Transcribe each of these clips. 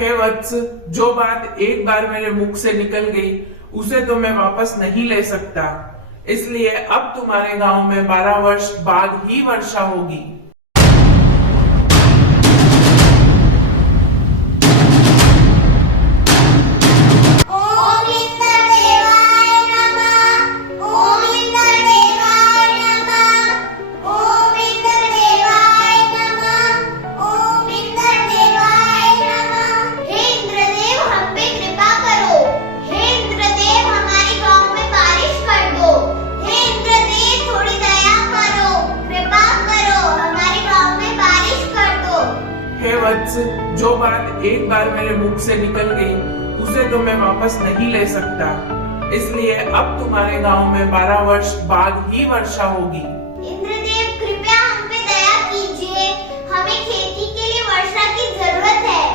हे वत्स, जो बात एक बार मेरे मुख से निकल गई उसे तो मैं वापस नहीं ले सकता। इसलिए अब तुम्हारे गांव में 12 वर्ष बाद ही वर्षा होगी। जो बात एक बार मेरे मुख से निकल गई उसे तो मैं वापस नहीं ले सकता। इसलिए अब तुम्हारे गांव में 12 वर्ष बाद ही वर्षा होगी। इंद्रदेव, कृपया हम पे दया कीजिए। हमें खेती के लिए वर्षा की जरूरत है।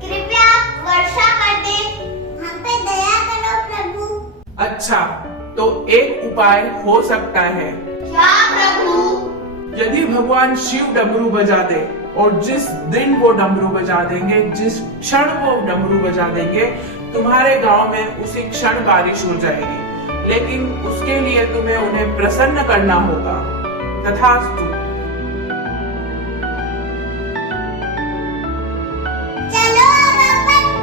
कृपया आप वर्षा कर दें। हम पे दया करो प्रभु। अच्छा, तो एक उपाय हो सकता है। क्या प्रभु? यदि भगवान शिव डमरू बजा दे और जिस दिन वो डमरू बजा देंगे, जिस क्षण वो डमरू बजा देंगे, तुम्हारे गांव में उसी क्षण बारिश हो जाएगी। लेकिन उसके लिए तुम्हें उन्हें प्रसन्न करना होगा। तथास्तु। चलो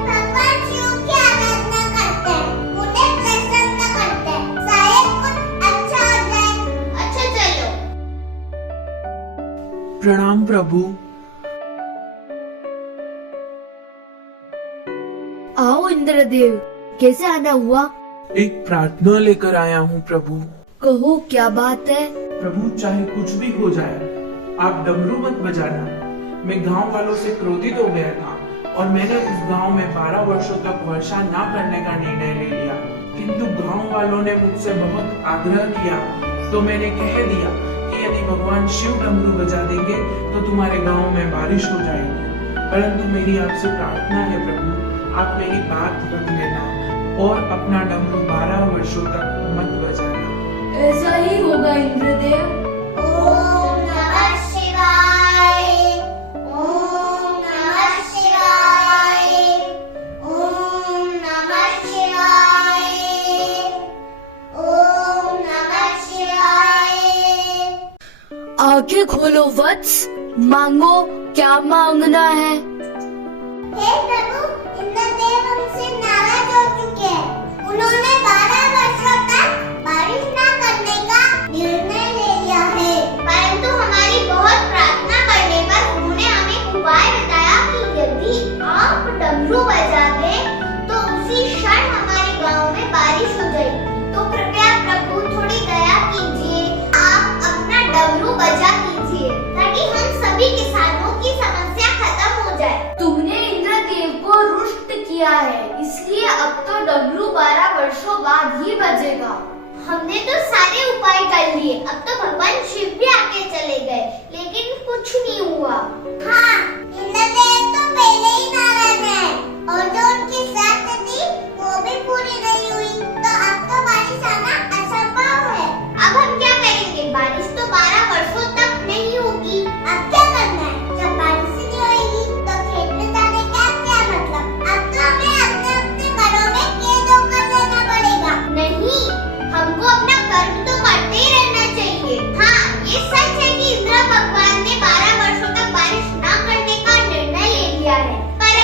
भगवान शिव की आराधना करते हैं, उन्हें प्रसन्न करते हैं। शायद कुछ अच्छा हो जाए। अच्छा चलो। प्रणाम प्रभु। आओ इंद्रदेव, कैसे आना हुआ? एक प्रार्थना लेकर आया हूँ प्रभु। कहो, क्या बात है? प्रभु, चाहे कुछ भी हो जाए, आप डमरू मत बजाना। मैं गांव वालों से क्रोधित हो गया था और मैंने उस गांव में 12 वर्षों तक वर्षा न करने का निर्णय ले लिया। किंतु गांव वालों ने मुझसे बहुत आग्रह किया, तो मैंने कह दिया कि यदि भगवान शिव डमरू बजा देंगे तो तुम्हारे गांव में बारिश हो जाएगी। परंतु मेरी आपसे प्रार्थना है प्रभु, आप मेरी बात रख लेना और अपना डमरू 12 वर्षों तक मत बजाना। ऐसा ही होगा इंद्रदेव। ओम नमः शिवाय। ओम नमः शिवाय। ओम नमः शिवाय। ओम नमः शिवाय। आंखें खोलो वत्स, मांगो, क्या मांगना है? हे प्रभु, इंद्रदेव हमसे नाराज हो चुके हैं। उन्होंने 12 वर्षों तक बारिश न करने का निर्णय ले लिया है। परंतु हमारी बहुत प्रार्थना करने पर उन्होंने हमें उपाय बताया कि यदि आप डमरू बजा दें तो उसी क्षण हमारे गांव में बारिश हो जाएगी। तो कृपया प्रभु थोड़ी दया कीजिए, आप अपना डमरू बजा कीजिए ताकि हम सभी किसानों की समस्या खत्म हो जाए। तुमने इंद्रदेव को रुष्ट किया है, इसलिए अब तो डमरू 12 वर्षों बाद ही बजेगा। हमने तो सारे उपाय कर लिए, अब तो भगवान शिव भी आके चले गए, लेकिन कुछ नहीं हुआ। हाँ, इंद्रदेव तो पहले ही नाराज है और जो उनकी शर्त थी वो भी पूरी नहीं हुई, तो अब तो बारिश आना असंभव है। अब हम क्या करेंगे? बारिश तो 12 वर्षों तक नहीं होगी। अब क्या करना है? जब बारिश ही नहीं होगी तो खेत में जाने का क्या मतलब? अब तो हमें अपने अपने घरों में कैद होकर रहना पड़ेगा। नहीं, हमको अपना कर्म तो करते ही रहना चाहिए। हाँ, ये सच है कि इंद्र भगवान ने 12 वर्षों तक बारिश न करने का निर्णय ले लिया है, पर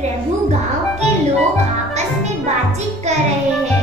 प्रभु, गांव के लोग आपस में बातचीत कर रहे हैं।